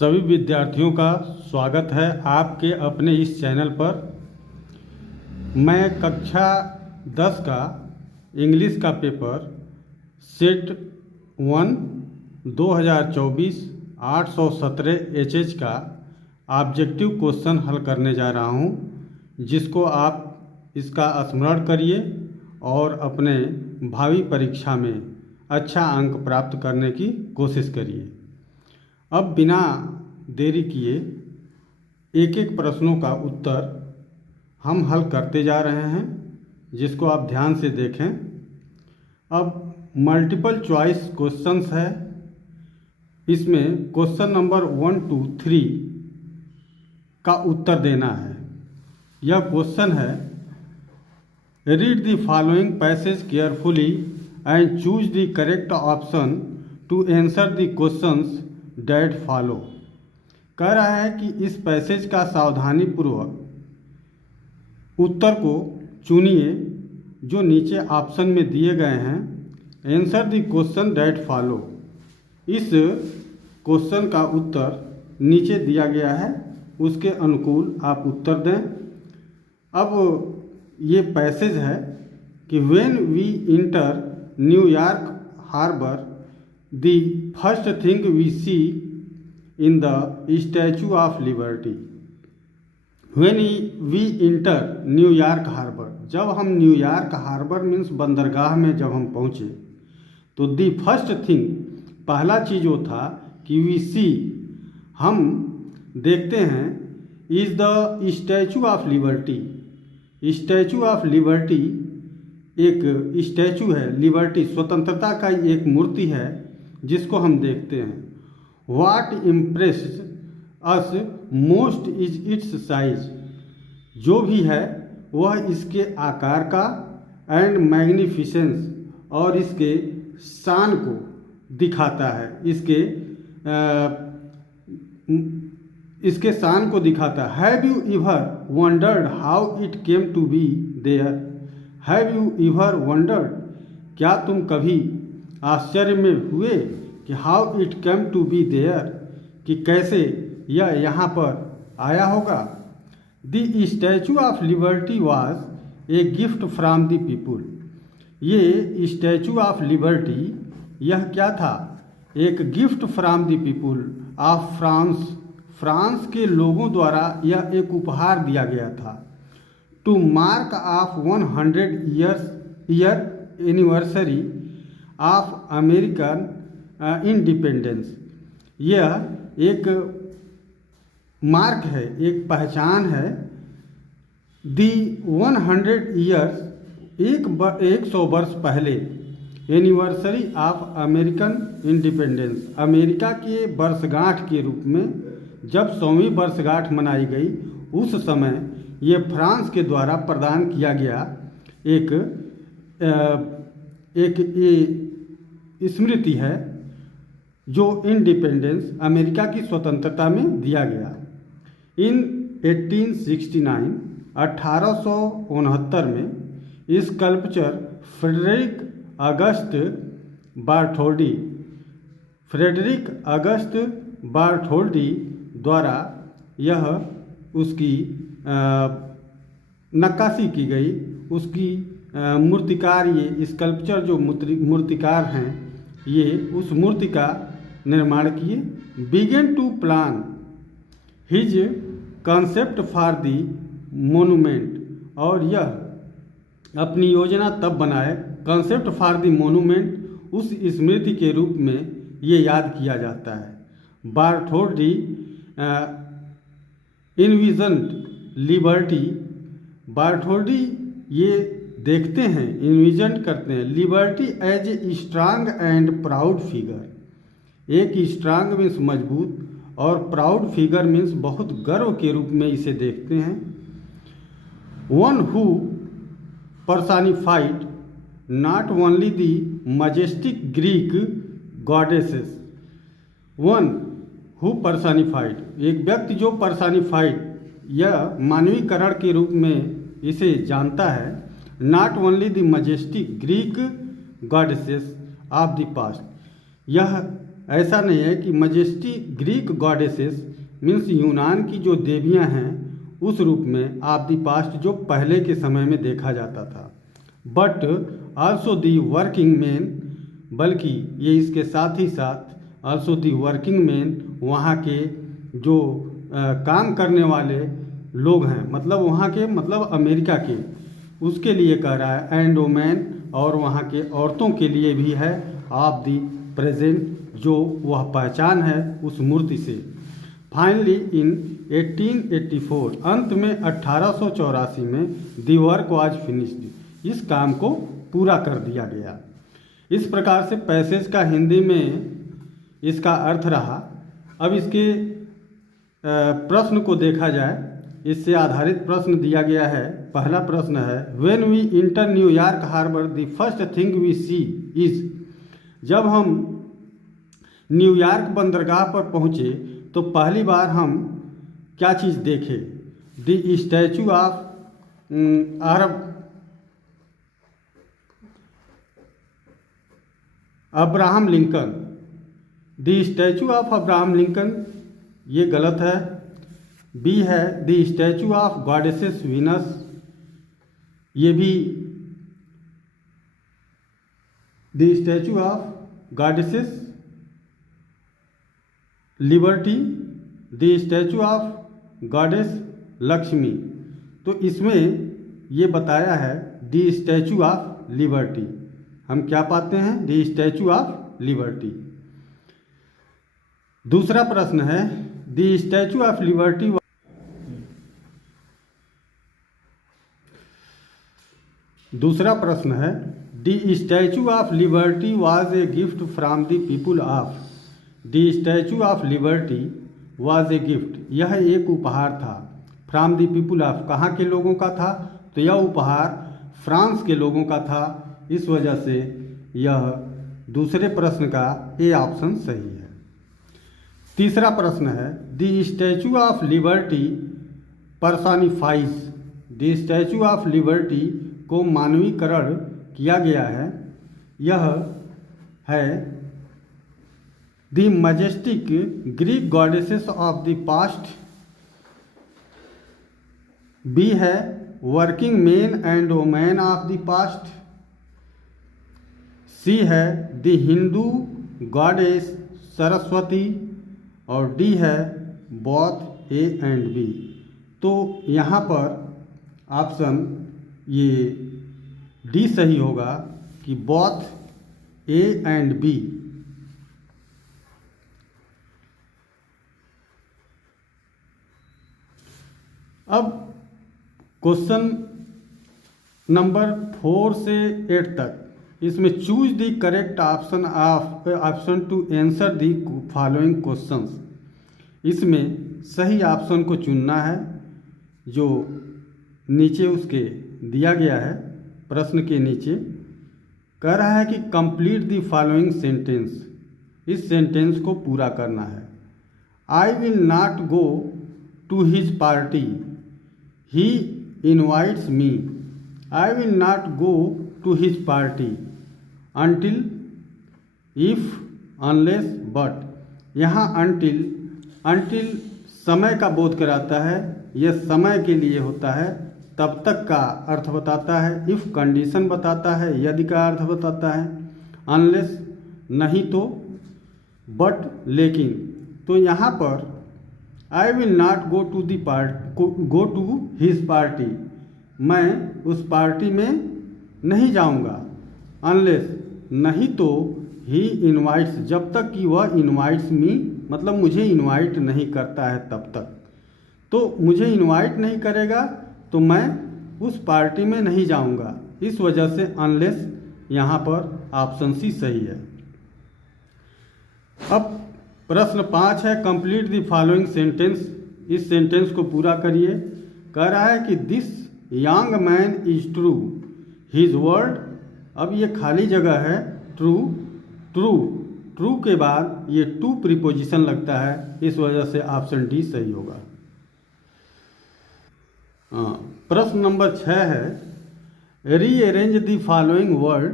सभी विद्यार्थियों का स्वागत है आपके अपने इस चैनल पर। मैं कक्षा 10 का इंग्लिश का पेपर सेट 1 2024 817 HH का ऑब्जेक्टिव क्वेश्चन हल करने जा रहा हूं, जिसको आप इसका स्मरण करिए और अपने भावी परीक्षा में अच्छा अंक प्राप्त करने की कोशिश करिए। अब बिना देरी किए एक एक प्रश्नों का उत्तर हम हल करते जा रहे हैं, जिसको आप ध्यान से देखें। अब मल्टीपल चॉइस क्वेश्चंस है। इसमें क्वेश्चन नंबर 1 2 3 का उत्तर देना है। यह क्वेश्चन है, read the following passage carefully and choose the correct option to answer the questions that follow. कह रहा है कि इस पैसेज का सावधानीपूर्वक उत्तर को चुनिए जो नीचे ऑप्शन में दिए गए हैं। Answer the question that follow. इस क्वेश्चन का उत्तर नीचे दिया गया है, उसके अनुकूल आप उत्तर दें। अब ये पैसेज है कि when we enter New York harbour The first thing we see in the Statue of Liberty. When we enter New York harbour, जब हम न्यूयॉर्क हार्बर मीन्स बंदरगाह में जब हम पहुँचे तो दी फर्स्ट थिंग, पहला चीज़ वो था कि वी सी, हम देखते हैं, is the Statue of Liberty. Statue of Liberty एक स्टैचू है, लिबर्टी स्वतंत्रता का एक मूर्ति है जिसको हम देखते हैं। What impress us most is its size, जो भी है वह इसके आकार का, एंड मैग्निफिसेंस, और इसके शान को दिखाता है, इसके शान को दिखाता है। Have you ever wondered how it came to be there. Have you ever wondered, क्या तुम कभी आश्चर्य में हुए कि how it came to be there, कि कैसे यह यहाँ पर आया होगा। The Statue of Liberty was a gift from the people. ये स्टैचू ऑफ लिबर्टी यह क्या था, एक gift from the people of France. France के लोगों द्वारा यह एक उपहार दिया गया था। To mark of 100 year anniversary of American independence. यह एक मार्क है, एक पहचान है। दी 100 ईयर्स, 100 वर्ष पहले, anniversary of American independence, America के वर्षगांठ के रूप में जब 100वीं वर्षगांठ मनाई गई, उस समय ये फ्रांस के द्वारा प्रदान किया गया एक स्मृति है, जो इंडिपेंडेंस, अमेरिका की स्वतंत्रता में दिया गया। इन 1869, 1869 में स्कल्पचर फ्रेडरिक अगस्त बार्थोल्डी द्वारा यह उसकी नक्काशी की गई। उसकी मूर्तिकार, ये स्कल्पचर जो मूर्तिकार हैं, ये उस मूर्ति का निर्माण किए। Began to plan his concept for the monument, और यह अपनी योजना तब बनाए, कंसेप्ट फॉर दी मोनूमेंट, उस स्मृति के रूप में ये याद किया जाता है। बार्थोल्डी इन्विजन्ड लिबर्टी, बार्थोल्डी ये देखते हैं, इन्विजन करते हैं, liberty as a strong and proud figure. एक स्ट्रांग मीन्स मजबूत, और प्राउड फिगर मीन्स बहुत गर्व के रूप में इसे देखते हैं। One who personified not only the majestic Greek goddesses. One who personified, एक व्यक्ति जो पर्सनिफाइड, यह मानवीकरण के रूप में इसे जानता है। Not only the majestic Greek goddesses of the past, यह ऐसा नहीं है कि मजेस्टी ग्रीक गॉडेसेस मीन्स यूनान की जो देवियां हैं उस रूप में ऑफ द पास्ट जो पहले के समय में देखा जाता था, but also the working man, बल्कि ये इसके साथ ही साथ आल्सो दी वर्किंग मैन वहाँ के जो काम करने वाले लोग हैं, मतलब वहाँ के मतलब अमेरिका के, उसके लिए कह रहा है एंड वोमेन, और वहाँ के औरतों के लिए भी है ऑफ दी प्रेजेंट, जो वह पहचान है उस मूर्ति से। फाइनली इन 1884 अंत में 1884 में दी वर्क वाज फिनिश्ड, इस काम को पूरा कर दिया गया। इस प्रकार से पैसेज का हिंदी में इसका अर्थ रहा। अब इसके प्रश्न को देखा जाए, इससे आधारित प्रश्न दिया गया है। पहला प्रश्न है when we enter New York harbour the first thing we see is, जब हम न्यूयॉर्क बंदरगाह पर पहुँचे तो पहली बार हम क्या चीज़ देखे? The Statue of Abraham Lincoln, the Statue of Abraham Lincoln, ये गलत है। बी है the Statue of goddesses Venus, ये भी the Statue of goddesses liberty, the Statue of goddess Lakshmi. तो इसमें ये बताया है द स्टैचू ऑफ लिबर्टी। हम क्या पाते हैं? The Statue of liberty. दूसरा प्रश्न है द स्टैचू ऑफ लिबर्टी, दूसरा प्रश्न है the Statue of Liberty was a gift from the people of, the Statue of Liberty was a gift, यह एक उपहार था। फ्रॉम द पीपुल ऑफ कहाँ के लोगों का था? तो यह उपहार फ्रांस के लोगों का था। इस वजह से यह दूसरे प्रश्न का ए ऑप्शन सही है। तीसरा प्रश्न है the Statue of Liberty personifies, the Statue of Liberty को मानवीकरण किया गया है। यह है the majestic Greek goddesses of the past. B है working man and women of the past. C है द हिंदू गॉडेस सरस्वती, और डी है बोथ ए एंड बी। तो यहाँ पर ऑप्शन ये डी सही होगा कि बोथ ए एंड बी। अब क्वेश्चन नंबर 4 से 8 तक, इसमें choose the correct option to answer the following questions. इसमें सही ऑप्शन को चुनना है जो नीचे उसके दिया गया है। प्रश्न के नीचे कह रहा है कि कंप्लीट द फॉलोइंग सेंटेंस, इस सेंटेंस को पूरा करना है। I will not go to his party, he invites me. I will not go to his party until, if, unless, but। यहाँ until समय का बोध कराता है, यह समय के लिए होता है, तब तक का अर्थ बताता है, if कंडीशन बताता है, यदि का अर्थ बताता है, unless नहीं तो, but लेकिन। तो यहाँ पर I will not go to his party, मैं उस पार्टी में नहीं जाऊँगा। अनलेस नहीं तो ही इनवाइट्स, जब तक कि वह इनवाइट्स मी, मतलब मुझे इनवाइट नहीं करता है तब तक। तो मुझे इनवाइट नहीं करेगा तो मैं उस पार्टी में नहीं जाऊंगा। इस वजह से अनलेस यहाँ पर ऑप्शन सी सही है। अब प्रश्न 5 है कंप्लीट द फॉलोइंग सेंटेंस, इस सेंटेंस को पूरा करिए। कह रहा है कि this young man is true, his word, अब ये खाली जगह है ट्रू, ट्रू के बाद ये टू प्रीपोजिशन लगता है, इस वजह से ऑप्शन डी सही होगा। प्रश्न नंबर 6 है rearrange the following word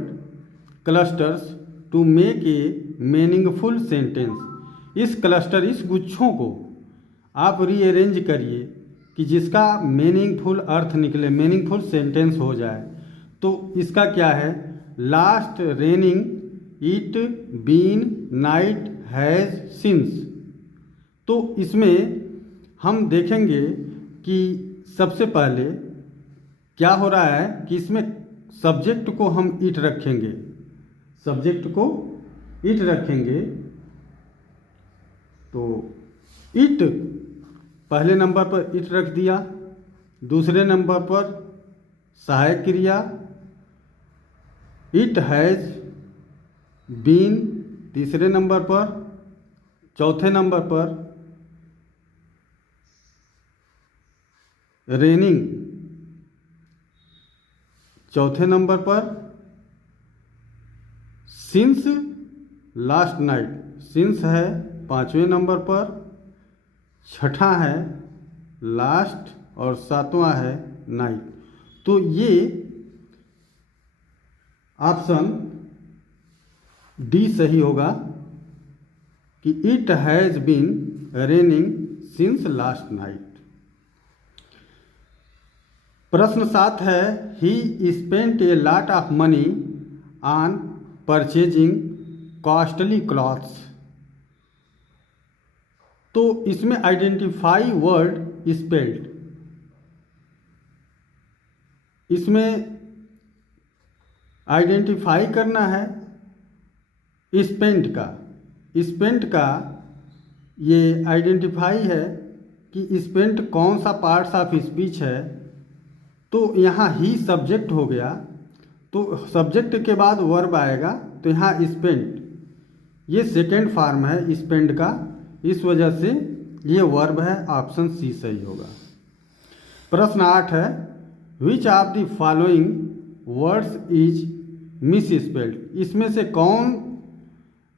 clusters to make a meaningful sentence. इस क्लस्टर, इस गुच्छों को आप रीअरेंज करिए कि जिसका मीनिंगफुल अर्थ निकले, मीनिंगफुल सेंटेंस हो जाए। तो इसका क्या है? Last raining it been night has since. तो इसमें हम देखेंगे कि सबसे पहले क्या हो रहा है कि इसमें सब्जेक्ट को हम इट रखेंगे, सब्जेक्ट को इट रखेंगे। तो इट पहले नंबर पर इट रख दिया, दूसरे नंबर पर सहायक क्रिया इट हैज़ बीन, तीसरे नंबर पर, चौथे नंबर पर रेनिंग, चौथे नंबर पर सिंस लास्ट नाइट, सिंस है पांचवें नंबर पर, छठा है लास्ट और सातवां है नाइट। तो ये ऑप्शन डी सही होगा कि it has been raining since last night. प्रश्न 7 है he spent a lot of money on purchasing costly clothes. तो इसमें आइडेंटिफाई वर्ड स्पेल्ड, इसमें आइडेंटिफाई करना है स्पेंट का। स्पेंट का ये आइडेंटिफाई है कि स्पेंट कौन सा पार्ट्स ऑफ स्पीच है। तो यहाँ ही सब्जेक्ट हो गया, तो सब्जेक्ट के बाद वर्ब आएगा, तो यहाँ स्पेंट ये सेकेंड फॉर्म है स्पेंड का, इस वजह से ये वर्ब है, ऑप्शन सी सही होगा। प्रश्न 8 है which of the following words is miss spelled. इसमें से कौन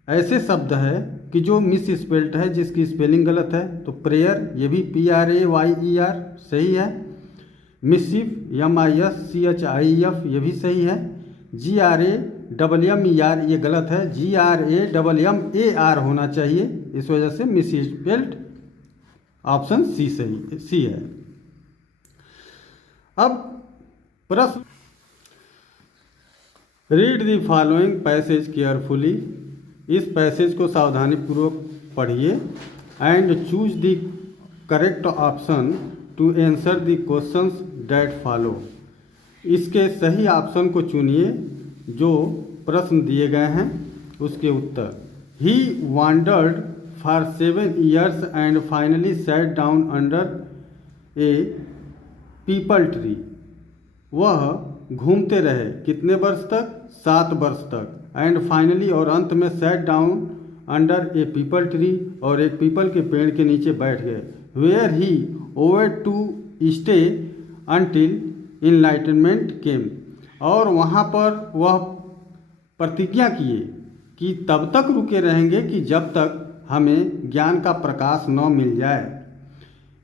ऐसे शब्द है कि जो मिस स्पेल्ड है, जिसकी स्पेलिंग गलत है। तो प्रेयर, ये भी PRAYER सही है। मिसिफ MISCHIF ये भी सही है। GRAMMER ये गलत है, GRAMMAR होना चाहिए, इस वजह से मिस स्पेल्ड, ऑप्शन सी सही सी है। अब प्रश्न read the following passage carefully. इस पैसेज को सावधानीपूर्वक पढ़िए and choose the correct option to answer the questions that follow. इसके सही ऑप्शन को चुनिए जो प्रश्न दिए गए हैं उसके उत्तर। He wandered for 7 years and finally sat down under a peepal tree. वह घूमते रहे कितने वर्ष तक? 7 वर्ष तक। एंड फाइनली और अंत में sat down under a peepal tree, और एक पीपल के पेड़ के नीचे बैठ गए। Where he vowed to stay until enlightenment came, और वहाँ पर वह प्रतिज्ञा किए कि तब तक रुके रहेंगे कि जब तक हमें ज्ञान का प्रकाश न मिल जाए।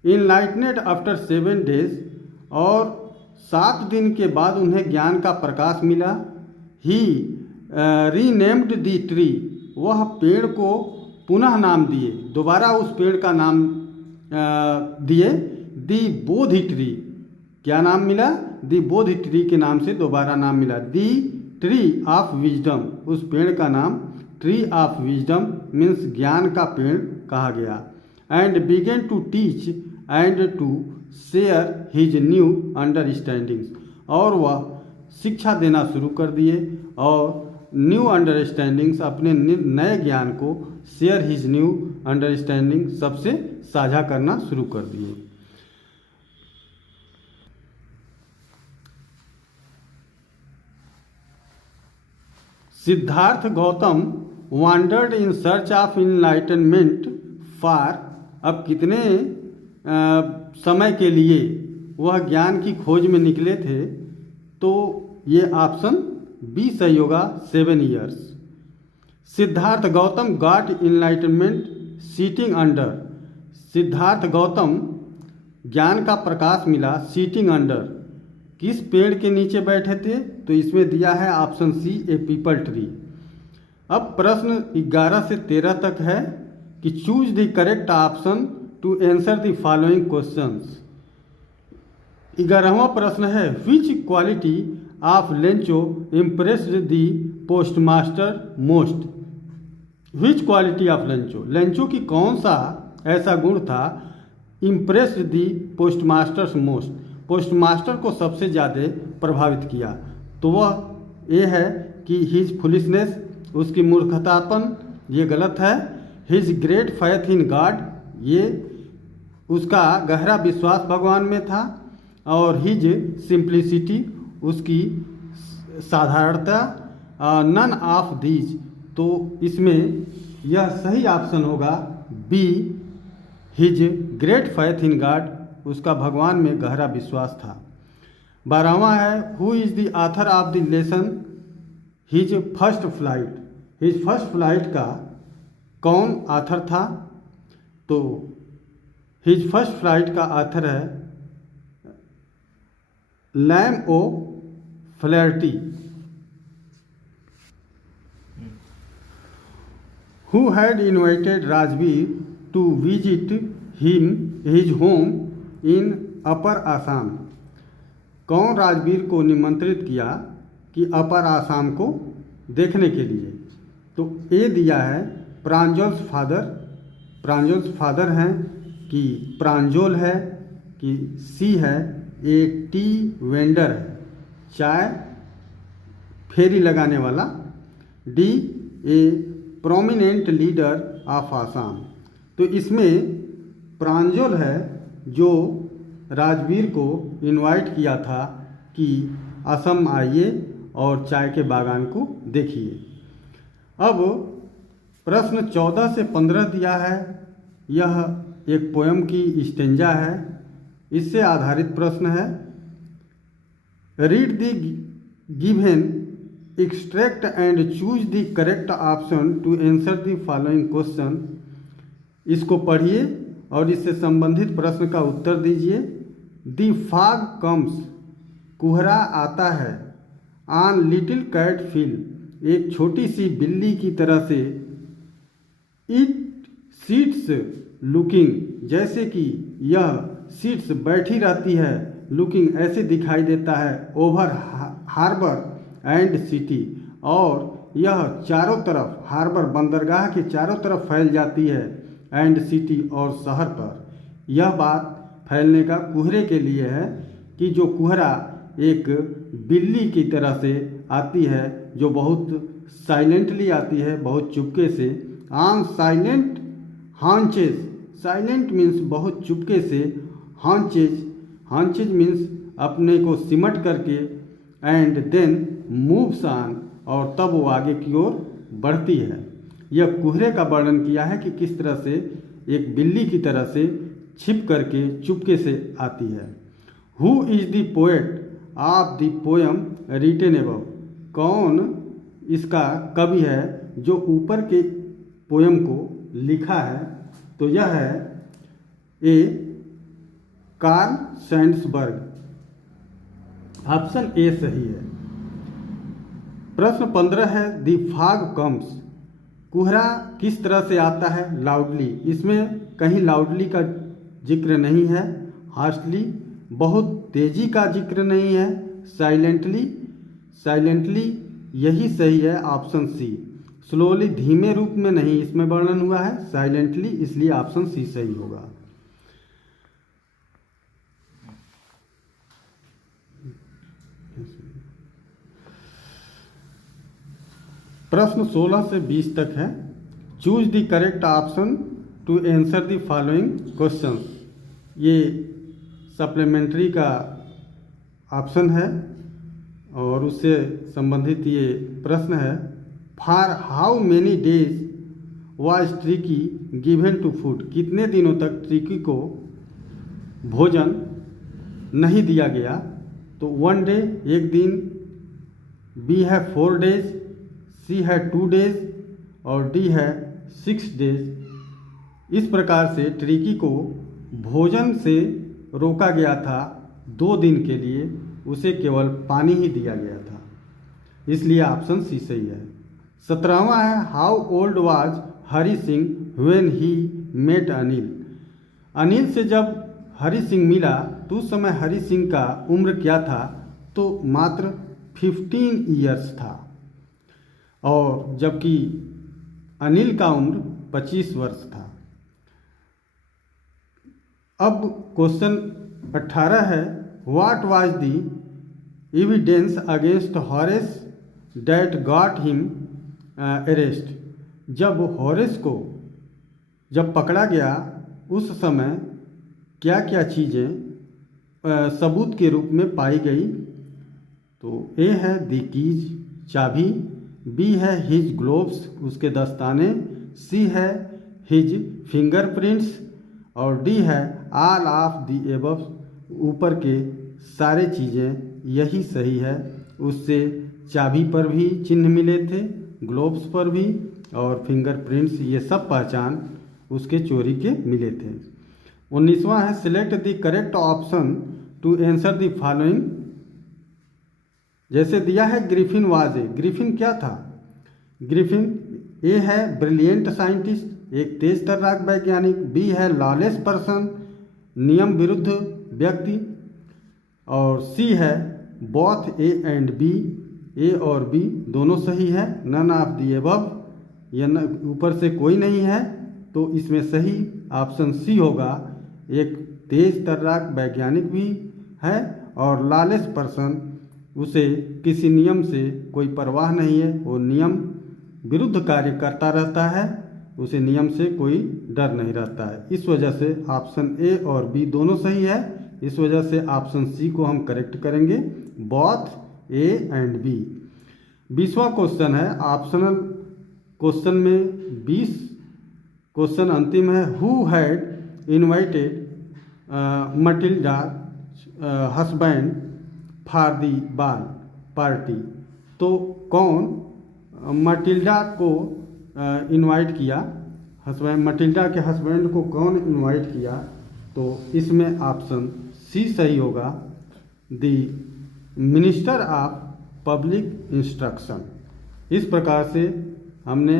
इनलाइटनेड आफ्टर 7 days, और 7 दिन के बाद उन्हें ज्ञान का प्रकाश मिला। ही रीनेम्ड द ट्री, वह पेड़ को पुनः नाम दिए, दोबारा उस पेड़ का नाम दिए। दी बोधि ट्री, क्या नाम मिला? दी बोधि ट्री के नाम से दोबारा नाम मिला। दी ट्री ऑफ विजडम, उस पेड़ का नाम ट्री ऑफ विजडम मीन्स ज्ञान का पेड़ कहा गया। And began to teach and to share his new understandings, और वह शिक्षा देना शुरू कर दिए और न्यू अंडरस्टैंडिंग्स, अपने नए ज्ञान को, शेयर हिज न्यू अंडरस्टैंडिंग, सबसे साझा करना शुरू कर दिए। Siddharth Gautam wandered in search of enlightenment for, अब कितने समय के लिए वह ज्ञान की खोज में निकले थे? तो ये ऑप्शन बी सही होगा, 7 years। Siddhartha Gautam got enlightenment sitting under, Siddhartha Gautam ज्ञान का प्रकाश मिला सीटिंग अंडर, किस पेड़ के नीचे बैठे थे? तो इसमें दिया है option C, A peepal tree. अब प्रश्न 11 से 13 तक है कि choose the correct option to answer the following questions. 11वां प्रश्न है which quality of Lencho impressed the postmaster most. Which quality of Lencho, Lencho की कौन सा ऐसा गुण था impressed the postmasters most, postmaster को सबसे ज़्यादा प्रभावित किया। तो वह ये है कि हिज फुलिशनेस, उसकी मूर्खतापन, ये गलत है। His great faith in God, ये उसका गहरा विश्वास भगवान में था। और हिज सिंप्लिसिटी, उसकी साधारणता। नन ऑफ दीज, तो इसमें यह सही ऑप्शन होगा B, his great faith in God, उसका भगवान में गहरा विश्वास था। 12वां है who is the author of the lesson his first flight. His first flight का कौन ऑथर था? तो हिज फर्स्ट फ्लाइट का ऑथर है Liam O'Flaherty. Who had invited Rajbir to visit his home in upper Assam. कौन राजवीर को निमंत्रित किया कि अपर आसाम को देखने के लिए? तो ए दिया है प्रांजोल्स फादर, प्रांजोल्स फादर हैं कि प्रांजोल है कि सी है ए टी वेंडर है, चाय फेरी लगाने वाला, D A prominent leader of Assam. तो इसमें प्रांजोल है जो राजवीर को इनवाइट किया था कि असम आइए और चाय के बागान को देखिए। अब प्रश्न 14 से 15 दिया है, यह एक पोयम की स्टेंजा है, इससे आधारित प्रश्न है। Read the given extract and choose the correct option to answer the following question. इसको पढ़िए और इससे संबंधित प्रश्न का उत्तर दीजिए। द फॉग कम्स, कुहरा आता है। ऑन लिटिल कैट फील, एक छोटी सी बिल्ली की तरह से। इट सीट्स लुकिंग, जैसे कि यह सीट्स बैठी रहती है, लुकिंग ऐसे दिखाई देता है, ओवर हार्बर एंड सिटी, और यह चारों तरफ, हार्बर बंदरगाह के चारों तरफ फैल जाती है, एंड सिटी और शहर पर। यह बात फैलने का कुहरे के लिए है कि जो कुहरा एक बिल्ली की तरह से आती है, जो बहुत साइलेंटली आती है, बहुत चुपके से। ऑन साइलेंट हांचेज, साइलेंट मीन्स बहुत चुपके से, हांचेज, हांचेज मीन्स अपने को सिमट करके, एंड देन मूव्स ऑन, और तब वो आगे की ओर बढ़ती है। यह कुहरे का वर्णन किया है कि किस तरह से एक बिल्ली की तरह से छिप करके चुपके से आती है। Who is the poet of the poem written above, कौन इसका कवि है जो ऊपर के पोयम को लिखा है? तो यह है ए कार्ल सैंड्सबर्ग, ऑप्शन ए सही है। प्रश्न 15 है द फॉग कम्स, कुहरा किस तरह से आता है? लाउडली, इसमें कहीं लाउडली का जिक्र नहीं है। हार्शली, बहुत तेजी का जिक्र नहीं है। साइलेंटली, साइलेंटली यही सही है, ऑप्शन सी। स्लोली, धीमे रूप में नहीं इसमें वर्णन हुआ है, साइलेंटली, इसलिए ऑप्शन सी सही होगा। प्रश्न 16 से 20 तक है। Choose the correct option to answer the following question. ये सप्लीमेंट्री का ऑप्शन है और उससे संबंधित ये प्रश्न है। For how many days was tricky given to food, कितने दिनों तक ट्रिकी को भोजन नहीं दिया गया? तो 1 डे, एक दिन, बी है 4 डेज, सी है 2 डेज और डी है 6 डेज। इस प्रकार से ट्रिकी को भोजन से रोका गया था 2 दिन के लिए, उसे केवल पानी ही दिया गया था, इसलिए ऑप्शन सी सही है। 17वां है how old was Hari Singh when he met Anil. Anil से जब हरि सिंह मिला तो उस समय हरि सिंह का उम्र क्या था, तो मात्र 15 ईयर्स था, और जबकि अनिल का उम्र 25 वर्ष था। अब क्वेश्चन 18 है what was the evidence against Horace that got him arrest. जब हॉरेस को जब पकड़ा गया उस समय क्या क्या चीज़ें सबूत के रूप में पाई गई, तो ए है द कीज चाबी, बी है हिज ग्लोव्स उसके दस्ताने, सी है हिज फिंगरप्रिंट्स, और डी है ऑल ऑफ द एबव ऊपर के सारे चीज़ें यही सही है। उससे चाबी पर भी चिन्ह मिले थे, ग्लोव्स पर भी, और फिंगरप्रिंट्स, ये सब पहचान उसके चोरी के मिले थे। 19वां है select the correct option to answer the following. जैसे दिया है ग्रिफिन वाज ए, ग्रिफिन क्या था? ग्रिफिन ए है ब्रिलियंट साइंटिस्ट, एक तेज तर्राक वैज्ञानिक, बी है लॉलेस पर्सन, नियम विरुद्ध व्यक्ति, और सी है बोथ ए एंड बी, ए और बी दोनों सही है, नन ऑफ द एबव, यह ऊपर से कोई नहीं है, तो इसमें सही ऑप्शन सी होगा। एक तेज तर्राक वैज्ञानिक भी है और लॉलेस पर्सन, उसे किसी नियम से कोई परवाह नहीं है, वो नियम विरुद्ध कार्य करता रहता है, उसे नियम से कोई डर नहीं रहता है। इस वजह से ऑप्शन ए और बी दोनों सही है, इस वजह से ऑप्शन सी को हम करेक्ट करेंगे, बोथ ए एंड बी। 20वां क्वेश्चन है ऑप्शनल क्वेश्चन में 20 क्वेश्चन अंतिम है who had invited Matilda husband for the ball party. तो कौन मटिल्डा को इनवाइट किया, हस्बैंड मटिल्डा के हस्बैंड को कौन इनवाइट किया, तो इसमें ऑप्शन सी सही होगा, दी मिनिस्टर ऑफ पब्लिक इंस्ट्रक्शन। इस प्रकार से हमने